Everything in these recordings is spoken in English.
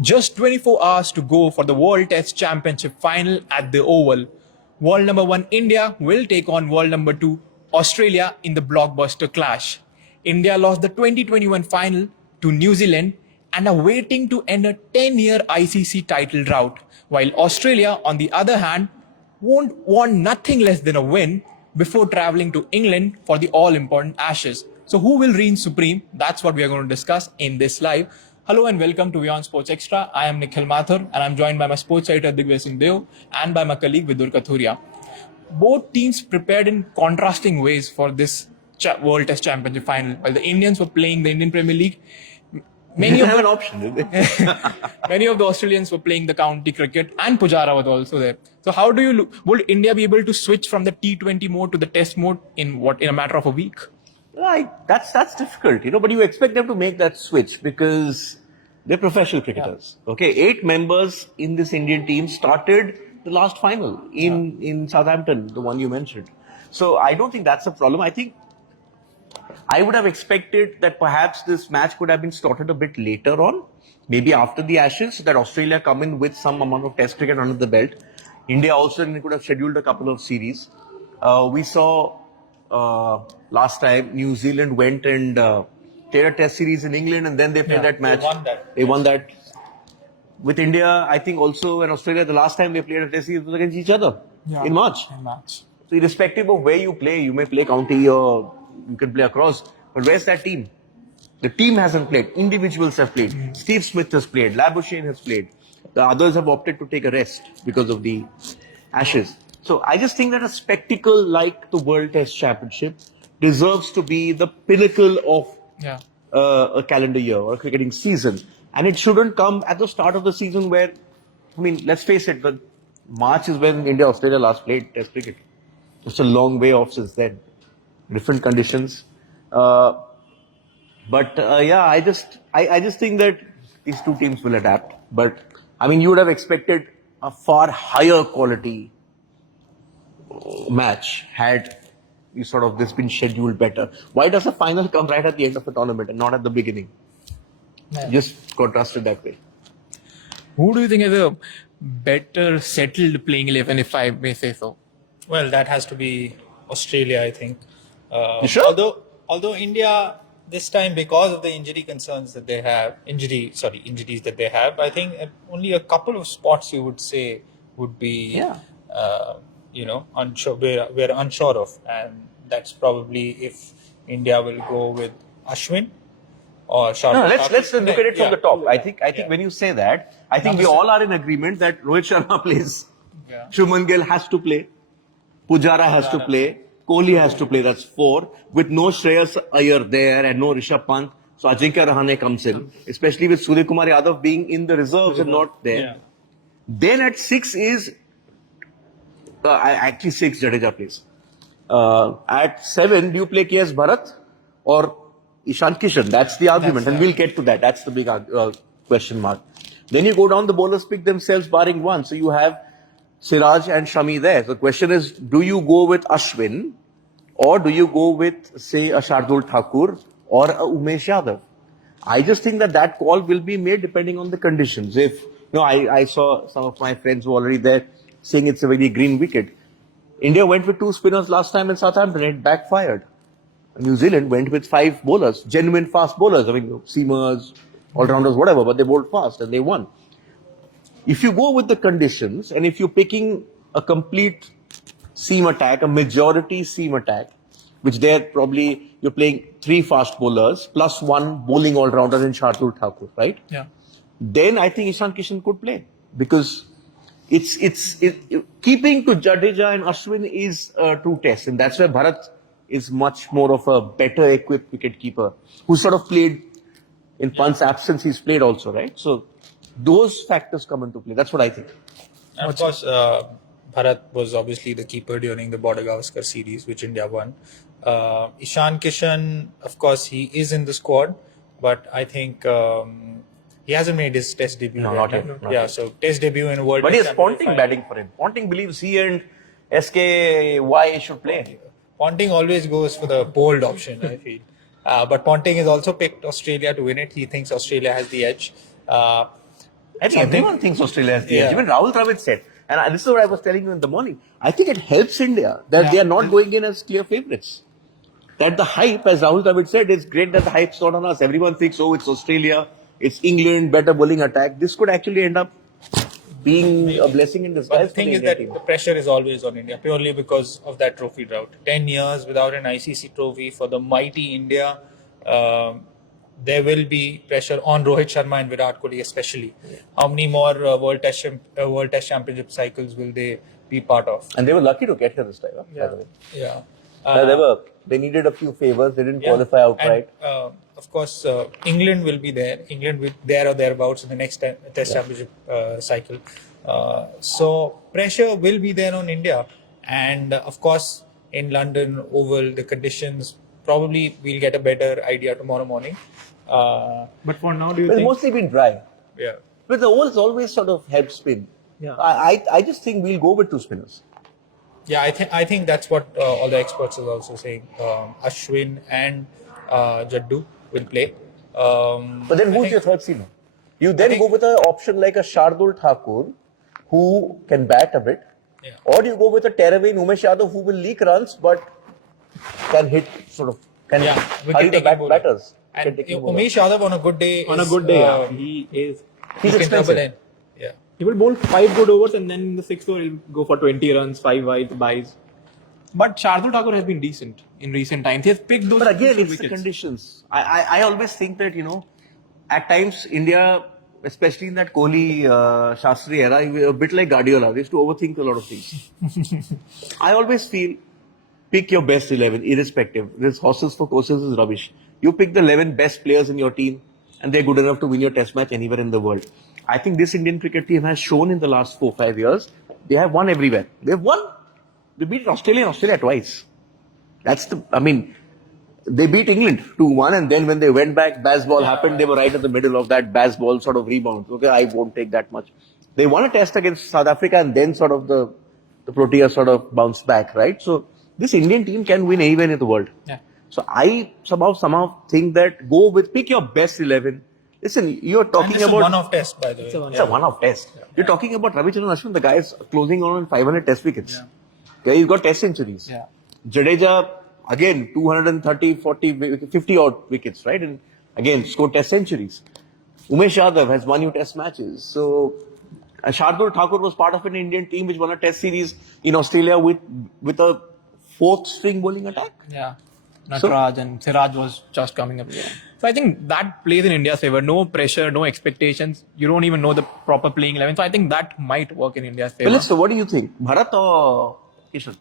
Just 24 hours to go for the World Test Championship final at the Oval. World number 1 India will take on world number 2 Australia in the blockbuster clash. India lost the 2021 final to New Zealand and are waiting to end a 10-year ICC title drought, while Australia, on the other hand, won't want nothing less than a win before traveling to England for the all-important Ashes. So who will reign supreme? That's what we are going to discuss in this live. Hello and welcome to WION Sports Xtra. I am Nikhil Mathur and I'm joined by my sports editor Digvay Singh Deo and by my colleague Vidur Kathuria. Both teams prepared in contrasting ways for this World Test Championship final. While the Indians were playing the Indian Premier League, many of have an option, did they? many of the Australians were playing the county cricket, and Pujara was also there. So how do you look? Would India be able to switch from the T20 mode to the Test mode in a matter of a week? That's difficult, but you expect them to make that switch because they're professional cricketers. Yeah. Okay, 8 members in this Indian team started the last final in Southampton, the one you mentioned. So I don't think that's a problem. I think I would have expected that perhaps this match could have been started a bit later on, maybe after the Ashes, so that Australia come in with some amount of Test cricket under the belt. India also could have scheduled a couple of series. We saw last time New Zealand went and played a Test series in England, and then they played that match. They won that. With India, I think also in Australia, the last time they played a Test series was against each other in March. So irrespective of where you play, you may play county or you can play across. But where's that team? The team hasn't played. Individuals have played. Steve Smith has played. Labuschagne has played. The others have opted to take a rest because of the Ashes. So I just think that a spectacle like the World Test Championship deserves to be the pinnacle of a calendar year or a cricketing season. And it shouldn't come at the start of the season where, let's face it, but March is when India-Australia last played Test cricket. It's a long way off since then. Different conditions. I just think that these two teams will adapt. But, you would have expected a far higher quality match had this been scheduled better. Why does the final come right at the end of the tournament and not at the beginning? Yeah. Just contrasted that way. Who do you think is a better settled playing 11, if I may say so? Well, that has to be Australia, I think. You sure? Although India this time, because of the injury concerns that they have, injuries that they have, I think only a couple of spots you would say would be, unsure. We're unsure of, and that's probably if India will go with Ashwin or Shardul. No, let's look at it from the top. I think when you say that, I think we all are in agreement that Rohit Sharma plays. Yeah. Shubman Gill has to play. Pujara has to play. Kohli has to play. That's 4. With no Shreyas Iyer there and no Rishabh Pant. So Ajinkya Rahane comes in. Especially with Surya Kumar Yadav being in the reserves and not there. Yeah. Then at 6 is... actually 6 Jadeja plays. At 7, do you play KS Bharat or Ishan Kishan? That's the argument. And we'll get to that. That's the big question mark. Then you go down, the bowlers pick themselves barring one. So you have Siraj and Shami there. So the question is, do you go with Ashwin or do you go with, say, a Shardul Thakur or a Umesh Yadav? I just think that call will be made depending on the conditions. If, I saw some of my friends who are already there saying it's a very green wicket. India went with 2 spinners last time in Southampton. It backfired. New Zealand went with 5 bowlers, genuine fast bowlers. Seamers, all-rounders, whatever, but they bowled fast and they won. If you go with the conditions and if you're picking a complete seam attack, a majority seam attack, which there probably you're playing 3 fast bowlers plus 1 bowling all-rounder in Shardul Thakur, right? Yeah. Then I think Ishan Kishan could play because it's keeping to Jadeja and Ashwin is a true test, and that's where Bharat is much more of a better equipped wicketkeeper who sort of played in Pant's absence. He's played also, right? So those factors come into play. That's what I think. And of course, Bharat was obviously the keeper during the Border Gavaskar series, which India won. Ishan Kishan, of course, he is in the squad, but I think he hasn't made his Test debut. No, not yet. So Test debut in World. But he has Ponting batting for him. Ponting believes he and SKY should play. Ponting always goes for the bold option, I feel. But Ponting has also picked Australia to win it. He thinks Australia has the edge. I think everyone thinks Australia has the edge. Even Rahul Dravid said, and this is what I was telling you in the morning. I think it helps India that they are not going in as clear favourites. That the hype, as Rahul Dravid said, it's great that the hype's not on us. Everyone thinks, oh, it's Australia, it's England, better bowling attack. This could actually end up being a blessing in disguise. But the thing is that the pressure is always on India, purely because of that trophy drought. 10 years without an ICC trophy for the mighty India. There will be pressure on Rohit Sharma and Virat Kohli especially. How many more World Test Championship cycles will they be part of? And they were lucky to get here this time, by the way. Yeah. They needed a few favours. They didn't qualify outright. And, of course, England will be there. England will there or thereabouts in the next Test Championship cycle. So pressure will be there on India. And of course, in London Oval, the conditions, probably we'll get a better idea tomorrow morning. But for now, do you It's think? mostly been dry. Yeah. But the Oval's always sort of head spin. Yeah. I just think we'll go with two spinners. Yeah, I think that's what all the experts are also saying. Ashwin and Jaddu will play. But then who's your third seamer? You then go with an option like a Shardul Thakur, who can bat a bit. Yeah. Or you go with a Teravin Umesh Yadav who will leak runs but can hit hurry the batters. And Umesh Yadav on a good day. He's He's expensive. Yeah. He will bowl 5 good overs and then in the 6th over he'll go for 20 runs, 5 buys. But Shardul Thakur has been decent in recent times. He has picked those. But again, crucial it's the wickets. conditions. I always think that, at times India, especially in that Kohli Shastri era, a bit like Guardiola, they used to overthink a lot of things. I always feel, pick your best 11, irrespective. This horses for courses is rubbish. You pick the 11 best players in your team and they're good enough to win your test match anywhere in the world. I think this Indian cricket team has shown in the last 4-5 years, they have won everywhere. They've won. They beat Australia twice. They beat England 2-1 and then when they went back, Bazball happened, they were right at the middle of that Bazball sort of rebound. Okay, I won't take that much. They won a test against South Africa and then sort of the Proteas sort of bounced back, right? So this Indian team can win anywhere in the world. Yeah. So I somehow think that pick your best 11. Listen, you're talking And this about is one-off test, by the way. it's a one-off test. Yeah. You're talking about Ravichandran Ashwin, the guy is closing on 500 test wickets. Yeah. Okay, he's got test centuries. Yeah. Jadeja, again, 230, 40, 50 odd wickets, right? And again, scored test centuries. Umesh Yadav has won you test matches. So, Shardul Thakur was part of an Indian team which won a test series in Australia with a 4th string bowling attack. Yeah. Nataraj and Siraj was just coming up. So I think that plays in India's favour. No pressure, no expectations. You don't even know the proper playing 11. So I think that might work in India's favour. Philip, so what do you think? Bharat or Kishan?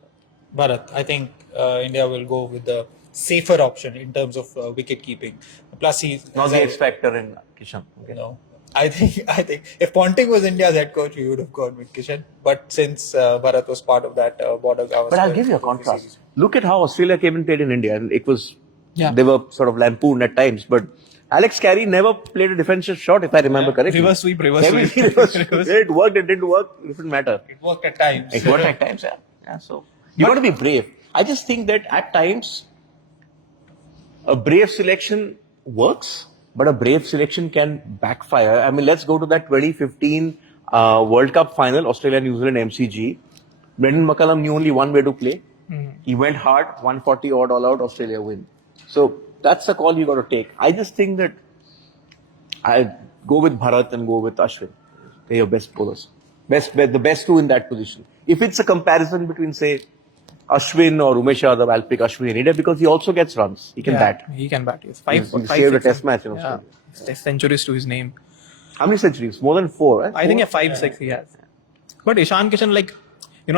Bharat, I think India will go with the safer option in terms of wicket keeping. Plus, he's Not the X factor in Kishan. Okay. No, I think if Ponting was India's head coach, we would have gone with Kishan. But since Bharat was part of that border Gavaskar, but I'll give you a contrast. Look at how Australia came and played in India, and it was they were sort of lampooned at times. But Alex Carey never played a defensive shot, if I remember correctly. Reverse sweep. Whether it worked, it didn't work, it didn't matter. It worked at times. It worked at times, yeah. So you got to be brave. I just think that at times a brave selection works, but a brave selection can backfire. I mean, let's go to that 2015 World Cup final, Australia-New Zealand MCG. Brendan McCullum knew only one way to play. He went hard, 140 odd all out, Australia win. So that's a call you got to take. I just think that I go with Bharat and go with Ashwin. They're your best bowlers. The best two in that position. If it's a comparison between, say, Ashwin or Umesh Yadav, I'll pick Ashwin in India because he also gets runs. He can bat. He can bat. Yes. He saved a test match in Yeah. Australia. Test centuries to his name. How many centuries? More than 4, right? I think 5-6 he has. But Ishan Kishan,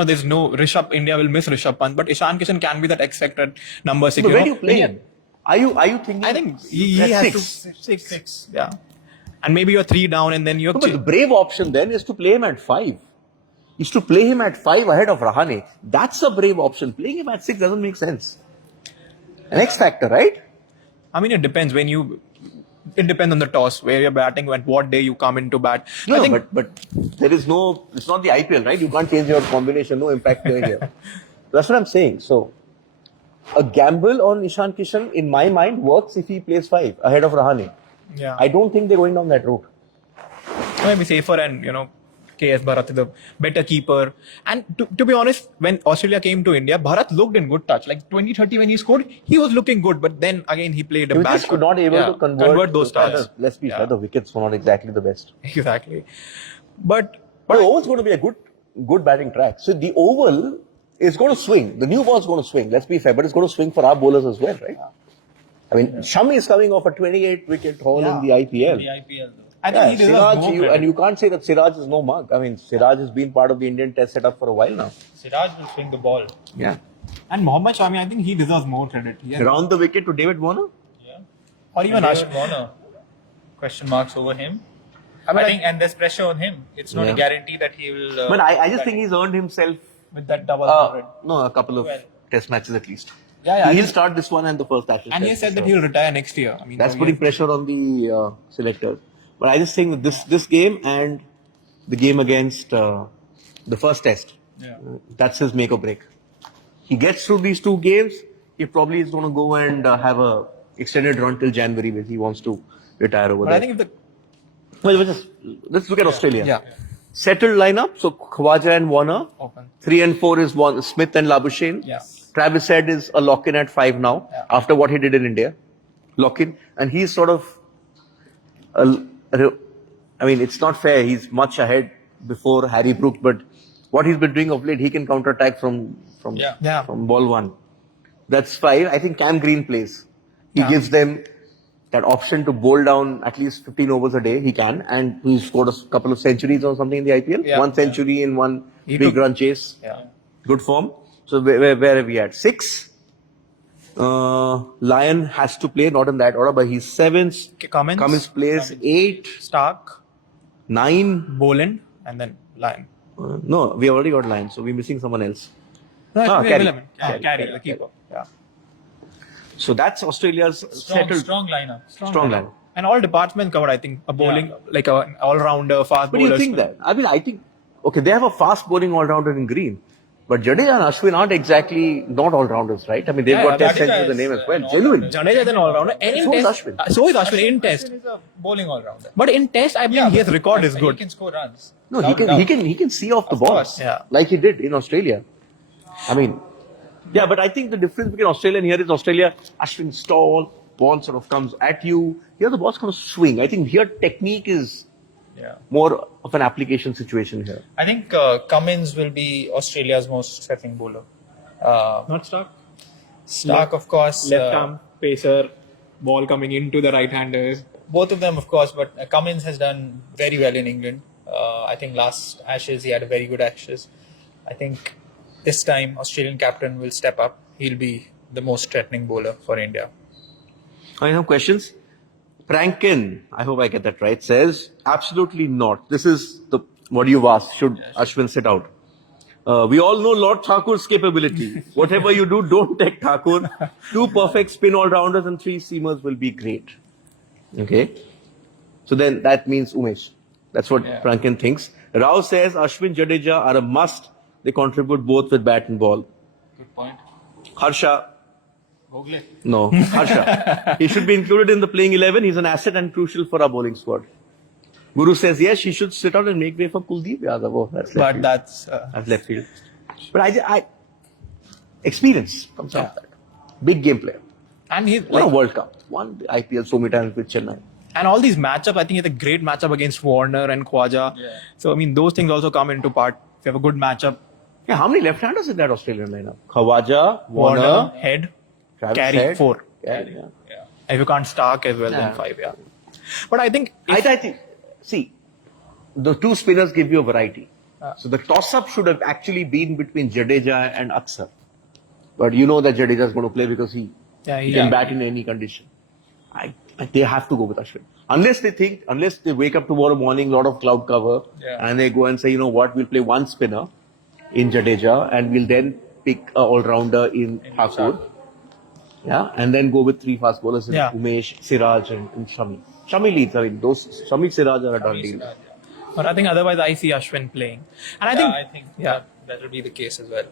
there's no Rishabh. India will miss Rishabh Pant, but Ishan Kishan can be that X factor at number 6. So where do you play him? Are you thinking? I think he that's has 6. Yeah. And maybe you're 3 down and then you're... No, but the brave option then is to play him at 5. Is to play him at 5 ahead of Rahane. That's a brave option. Playing him at 6 doesn't make sense. An X factor, right? I mean, it depends it depends on the toss, where you're batting, and what day you come into bat. No, but there is no, it's not the IPL, right? You can't change your combination, no impact player here. That's what I'm saying. So, a gamble on Ishan Kishan, in my mind, works if he plays 5 ahead of Rahane. Yeah. I don't think they're going down that route. maybe safer, and KS Bharat is a better keeper. And to be honest, when Australia came to India, Bharat looked in good touch. Like 2030 when he scored, he was looking good. But then again, he played a He bad just could shot. not able to convert those stars. Let's be fair, the wickets were not exactly the best. Exactly. But the Oval's going to be a good batting track. So the Oval is going to swing. The new ball's going to swing. Let's be fair, but it's going to swing for our bowlers as well, right? I mean, Shami is coming off a 28-wicket haul in the IPL. I think he deserves Siraj, more credit. and you can't say that Siraj is no mug. I mean, Siraj has been part of the Indian Test setup for a while now. Siraj will swing the ball. Yeah. And Mohammad Shami, I think he deserves more credit. Round the wicket to David Warner? Yeah. Or even David Warner. Question marks over him. I think, and there's pressure on him. It's not a guarantee that he will. But I just think he's earned himself with that double 100. a couple of Test matches at least. Yeah. He'll start this one and the first Ashes. And he said that he'll retire next year. I mean, that's putting pressure on the selectors. But I just think that this game and the game against the first Test, that's his make or break. He gets through these two games, he probably is going to go and have a extended run till January where he wants to retire over there. I think if let's look at Australia. Yeah. Settled lineup, so Khawaja and Warner. Open. 3 and 4 is Smith and Labuschagne. Yeah. Travis Head is a lock-in at 5 now, after what he did in India. Lock-in. And he's sort of, I mean, it's not fair. He's much ahead before Harry Brooks, but what he's been doing of late, he can counter-attack from ball 1. That's 5. I think Cam Green plays. He gives them that option to bowl down at least 15 overs a day. He can. And he scored a couple of centuries or something in the IPL. Yeah. 1 century in 1 big run chase. Yeah. Good form. So where are we at? 6. Lyon has to play, not in that order, but he's 7th. Cummins plays 8. Stark, 9. Boland, and then Lyon. No, we already got Lyon, so we're missing someone else. Carey, Carey. the keeper. Yeah. So that's Australia's settled. Strong lineup. Strong lineup. And all departments covered, I think. A bowling, like an all-rounder, fast But bowler. do you think that? I mean, I think, okay, they have a fast bowling all-rounder in Green. But Jadeja and Ashwin aren't exactly not all-rounders, right? I mean, they've got Test centuries in the name as well. Genuine. Jadeja is an all-rounder. And in So is Test, Ashwin. So is Ashwin in Test. Ashwin is a bowling all-rounder. But in Test, I mean, his record is He good. can score runs. No, he can see off the ball. course. Yeah. Like he did in Australia. I mean, yeah, but I think the difference between Australia and here is Australia, Ashwin stall, ball sort of comes at you. Here the ball's going to swing. I think here technique is more of an application situation here. I think Cummins will be Australia's most settling bowler. Not Stark. Stark, of course. Left arm, pacer, ball coming into the right-handers. Both of them, of course, but Cummins has done very well in England. I think last Ashes, he had a very good Ashes. I think this time, Australian captain will step up. He'll be the most threatening bowler for India. I have questions. Prankin, I hope I get that right, says, absolutely not. This is what you've asked. Should Ashwin sit out? We all know Lord Thakur's capability. Whatever you do, don't take Thakur. 2 perfect spin all-rounders and 3 seamers will be great. Okay? So then that means Umesh. That's what Prankin thinks. Rao says Ashwin, Jadeja are a must. They contribute both with bat and ball. Good point. Harsha. Gogle. No, Harsha. He should be included in the playing 11. He's an asset and crucial for our bowling squad. Guru says, yes, he should sit out and make way for Kuldeep Yadav. Oh, that's left field. That's left field. But I experience comes out of that. Big game player. And he's Won a World Cup. Won the IPL so many times with Chennai. And all these matchups, I think he had a great matchup against Warner and Khawaja. Yeah. So, I mean, those things also come into part. If you have a good matchup, Yeah, how many left-handers in that Australian lineup? Khawaja, Warner, Head, Travis Carey, Head. 4. Yeah. If you can't Stark as well, then 5, But I think... I think, see, the 2 spinners give you a variety. So the toss-up should have actually been between Jadeja and Akshar. But you know that Jadeja is going to play because he can bat in any condition. They have to go with Ashwin. Unless they wake up tomorrow morning, lot of cloud cover, and they go and say, you know what, we'll play 1 spinner in Jadeja and we'll then pick an all-rounder in Thakur. Yeah, and then go with 3 fast bowlers in Umesh, Siraj and Shami. Shami leads. I mean, those Shami, Siraj are a done deal. But I think otherwise I see Ashwin playing. And I think that will be the case as well.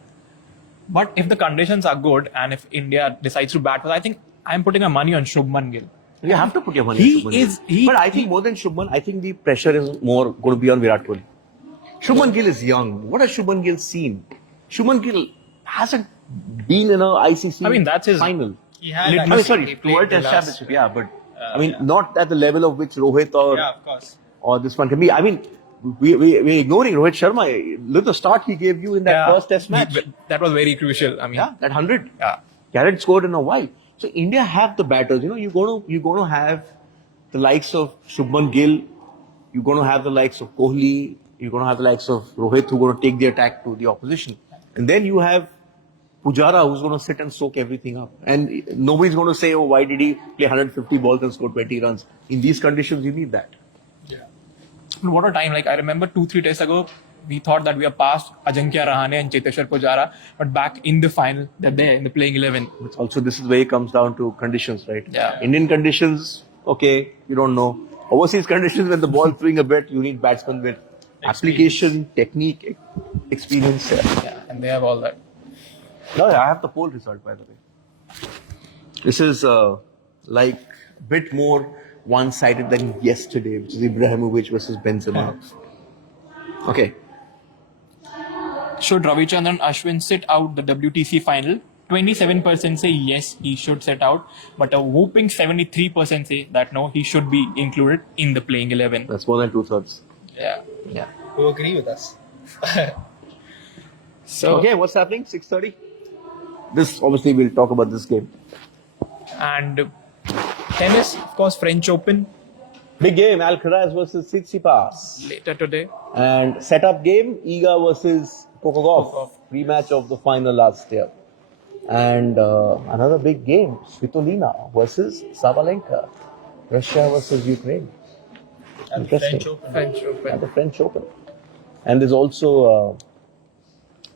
But if the conditions are good and if India decides to bat, I think I'm putting my money on Shubman Gill. You have to put your money He on Shubman is- Gill. he- But I think more than Shubman, I think the pressure is more going to be on Virat Kohli. Shubman Gill is young. What has Shubman Gill seen? Shubman Gill hasn't been in a ICC I mean, that's his- final. He had I actually- mean, sorry, he to played World the Test last- Championship, yeah, but I mean, not at the level of which Rohit Yeah, of course. or this one can be. I mean, we're ignoring Rohit Sharma. Look the start he gave you in that first Test match. That was very crucial. I mean, Yeah, that 100. Yeah. He hadn't scored in a while. So India have the batters. You know, you're going to have the likes of Shubman Gill. You're going to have the likes of Kohli. You're going to have the likes of Rohit who are going to take the attack to the opposition. And then you have Pujara who's going to sit and soak everything up. And nobody's going to say, oh, why did he play 150 balls and score 20 runs? In these conditions, you need that. And what a time. Like, I remember 2-3 days ago, we thought that we are past Ajinkya Rahane and Cheteshwar Pujara, but back in the final, they're there in the playing 11. Also, this is where it comes down to conditions, right? Yeah. Indian conditions, okay, you don't know. Overseas conditions, when the ball throwing a bit, you need batsmen with application, technique, experience. Yeah, and they have all that. No, I have the poll result, by the way. This is like a bit more one-sided than yesterday, which is Ibrahimovic versus Benzema. Okay. Should Ravichandran Ashwin sit out the WTC final? 27% say yes, he should sit out, but a whooping 73% say that no, he should be included in the playing 11. That's more than 2/3. Yeah. Yeah. Who agree with us? So, Okay, what's happening? 6:30? This, obviously, we'll talk about this game. and tennis, of course, French Open Big game, Alcaraz versus Tsitsipas. later today. And setup game, Iga versus Coco Gauff. Rematch of the final last year. And another big game, Svitolina versus Sabalenka. Russia versus Ukraine. And Interesting. French Open. French At Open. the French Open. And there's also,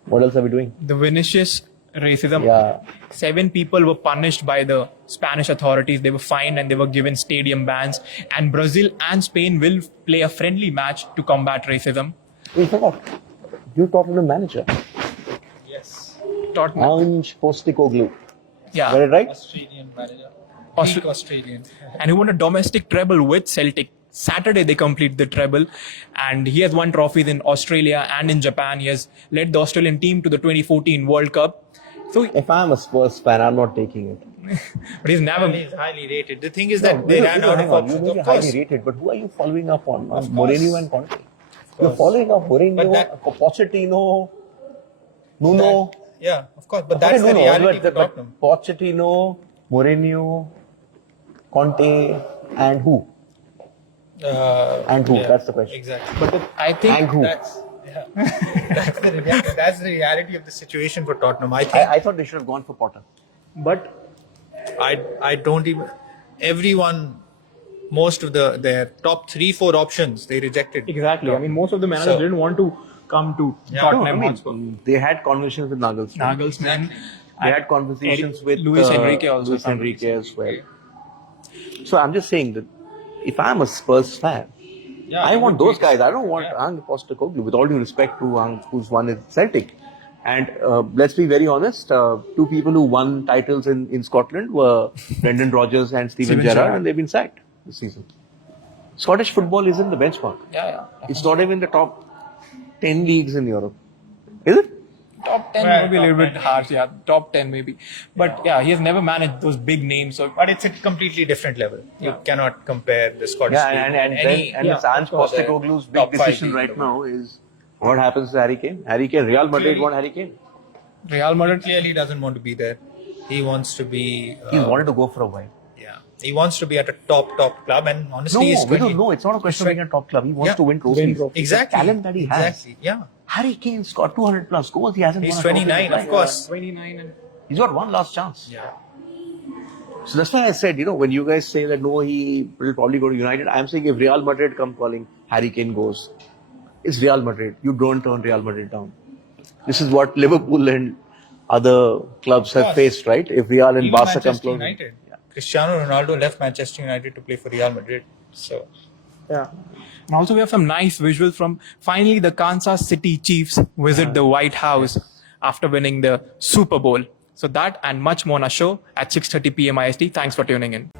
what else are we doing? The Vinicius racism. Yeah. 7 people were punished by the Spanish authorities. They were fined and they were given stadium bans. And Brazil and Spain will play a friendly match to combat racism. We forgot. You Tottenham manager, Yes. Tottenham. Ange Postecoglou. Yeah. Got it right? Australian manager. Austra- Peak Australian. And he won a domestic treble with Celtic. Saturday they complete the treble, and he has won trophies in Australia and in Japan. He has led the Australian team to the 2014 World Cup. So, If I'm a Spurs fan, I'm not taking it. but he's never. He's highly rated. The thing is that they ran out hang of on. You options. may be Of course. highly rated, but who are you following up on? Of Mourinho course. and Conte. You're following up Mourinho, But that- Pochettino, Nuno. Yeah, of course. But that's the reality for Tottenham. Pochettino, Mourinho, Conte, and who? And who? Yeah, That's the question. Exactly. But I think And who? That's the reality of the situation for Tottenham. I think I thought they should have gone for Potter. but I don't even everyone most of their top 3-4 options they rejected. exactly. I mean, most of the managers So- didn't want to come to Yeah. Tottenham No, I Hotspur. mean, they had conversations with Nagelsmann. Nagelsmann. They had conversations Eric- with Luis Enrique also. Luis Enrique as well. So I'm just saying that if I'm a Spurs fan, Yeah, I it want would those be- guys. I don't want Yeah. Ange Postecoglou. With all due respect to Ange, who's won is Celtic. And let's be very honest, 2 people who won titles in Scotland were Brendan Rodgers and Steven Steven Gerrard, Gerrard. and they've been sacked this season. Scottish football isn't the benchmark. Yeah. It's not even the top 10 leagues in Europe. Is it? Top 10 Well, maybe a little top bit 10, harsh. Yeah, top 10 maybe. But yeah, he has never managed those big names. So But it's a completely different level. You Yeah. cannot compare the Scottish Yeah, league and any. it's Ange of course, Postecoglou's big top 5 decision league. right now is what happens to Harry Kane. Harry Kane, Real Madrid Clearly- want Harry Kane. Real Madrid. Clearly doesn't want to be there. He wants to be. He wanted to go for a while. Yeah, he wants to be at a top club, and No, honestly, he's we 20. don't know. It's not a question of being a top club. He wants Yeah. to win trophies. trophies. Exactly. The talent that he has. Exactly. Yeah. Harry Kane's got 200 plus goals. He hasn't He's won a trophy in 29, his of life. course. 29 and He's got one last chance. Yeah. So that's why I said, when you guys say that no, he will probably go to United, I'm saying if Real Madrid come calling, Harry Kane goes. It's Real Madrid. You don't turn Real Madrid down. This is what Liverpool and other clubs have course. faced, right? If Real and Even Barca come Manchester close. United. Cristiano Ronaldo left Manchester United to play for Real Madrid. So yeah. And also we have some nice visuals from finally the Kansas City Chiefs visit the White House after winning the Super Bowl. So that and much more on our show at 6:30 p.m. IST. Thanks for tuning in.